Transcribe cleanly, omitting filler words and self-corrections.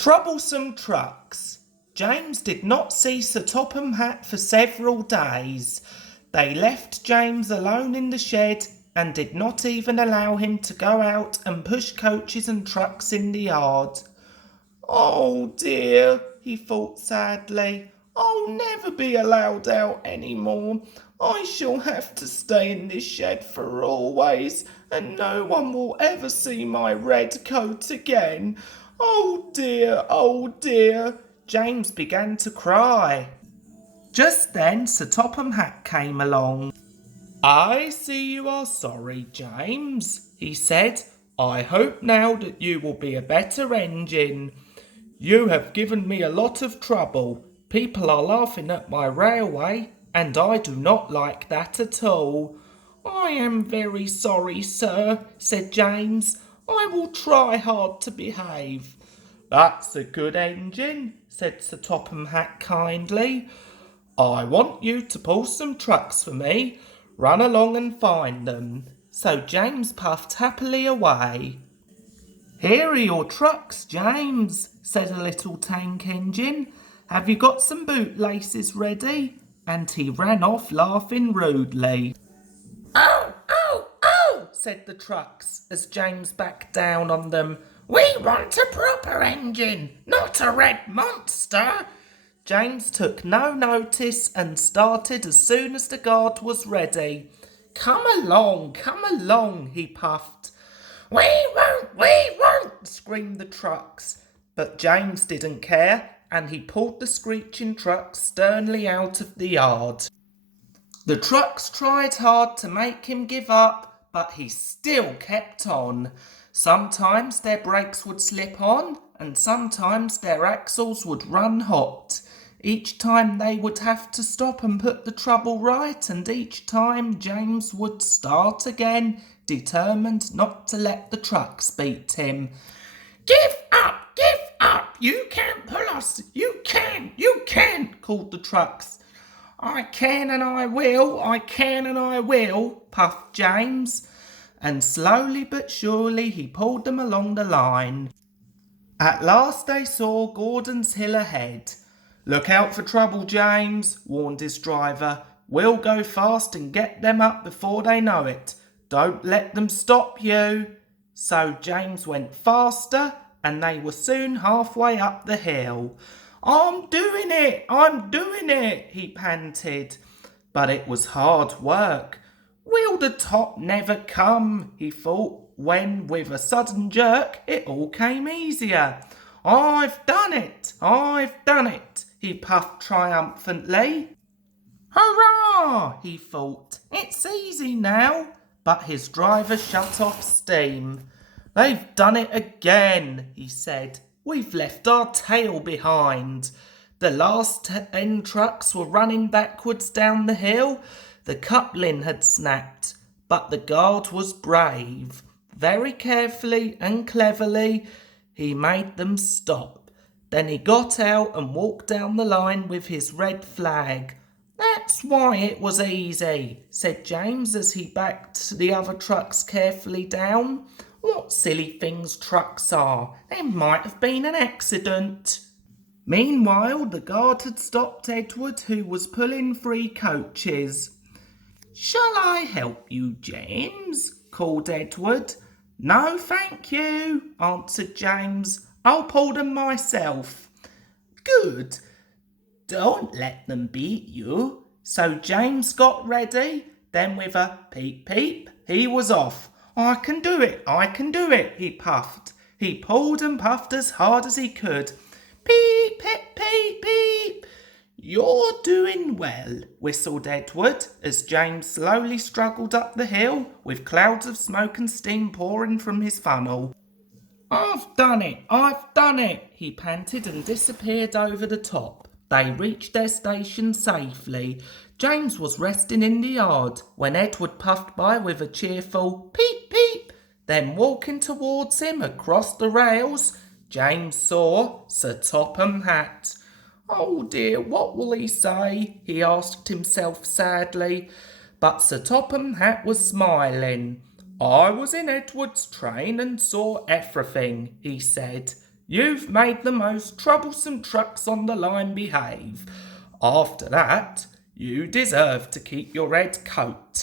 Troublesome trucks. James did not see Sir Topham Hatt for several days. They left James alone in the shed and did not even allow him to go out and push coaches and trucks in the yard. Oh dear, he thought sadly. I'll never be allowed out any more. I shall have to stay in this shed for always, and no one will ever see my red coat again. Oh dear, James began to cry. Just then Sir Topham Hatt came along. I see you are sorry, James, he said. I hope now that you will be a better engine. You have given me a lot of trouble. People are laughing at my railway, and I do not like that at all. I am very sorry, sir, said James. I will try hard to behave. That's a good engine, said Sir Topham Hatt kindly. I want you to pull some trucks for me. Run along and find them. So James puffed happily away. Here are your trucks, James, said a little tank engine. Have you got some bootlaces ready? And he ran off laughing rudely. Oh, said the trucks as James backed down on them. We want a proper engine, not a red monster. James took no notice and started as soon as the guard was ready. Come along, he puffed. We won't, screamed the trucks. But James didn't care, and he pulled the screeching truck sternly out of the yard. The trucks tried hard to make him give up, but he still kept on. Sometimes their brakes would slip on, and sometimes their axles would run hot. Each time they would have to stop and put the trouble right, and each time James would start again, determined not to let the trucks beat him. Give up, you can't pull us, you can, called the trucks. I can and I will, puffed James, and slowly but surely he pulled them along the line. At last they saw Gordon's Hill ahead. Look out for trouble, James, warned his driver. We'll go fast and get them up before they know it. Don't let them stop you. So James went faster, and they were soon halfway up the hill. I'm doing it, he panted. But it was hard work. Will the top never come, he thought, when with a sudden jerk it all came easier. I've done it, he puffed triumphantly. Hurrah, he thought, it's easy now. But his driver shut off steam. They've done it again, he said. We've left our tail behind. The last 10 trucks were running backwards down the hill. The coupling had snapped, but the guard was brave. Very carefully and cleverly, he made them stop. Then he got out and walked down the line with his red flag. That's why it was easy, said James as he backed the other trucks carefully down. What silly things trucks are. There might have been an accident. Meanwhile, the guard had stopped Edward, who was pulling 3 coaches. Shall I help you, James? Called Edward. No, thank you, answered James. I'll pull them myself. Good. Don't let them beat you. So James got ready. Then with a peep peep, he was off. I can do it, he puffed. He pulled and puffed as hard as he could. Peep, peep, peep, peep. You're doing well, whistled Edward, as James slowly struggled up the hill, with clouds of smoke and steam pouring from his funnel. I've done it, he panted and disappeared over the top. They reached their station safely. James was resting in the yard when Edward puffed by with a cheerful peep peep. Then walking towards him across the rails, James saw Sir Topham Hatt. Oh dear, what will he say? He asked himself sadly. But Sir Topham Hatt was smiling. I was in Edward's train and saw everything, he said. You've made the most troublesome trucks on the line behave. After that, you deserve to keep your red coat.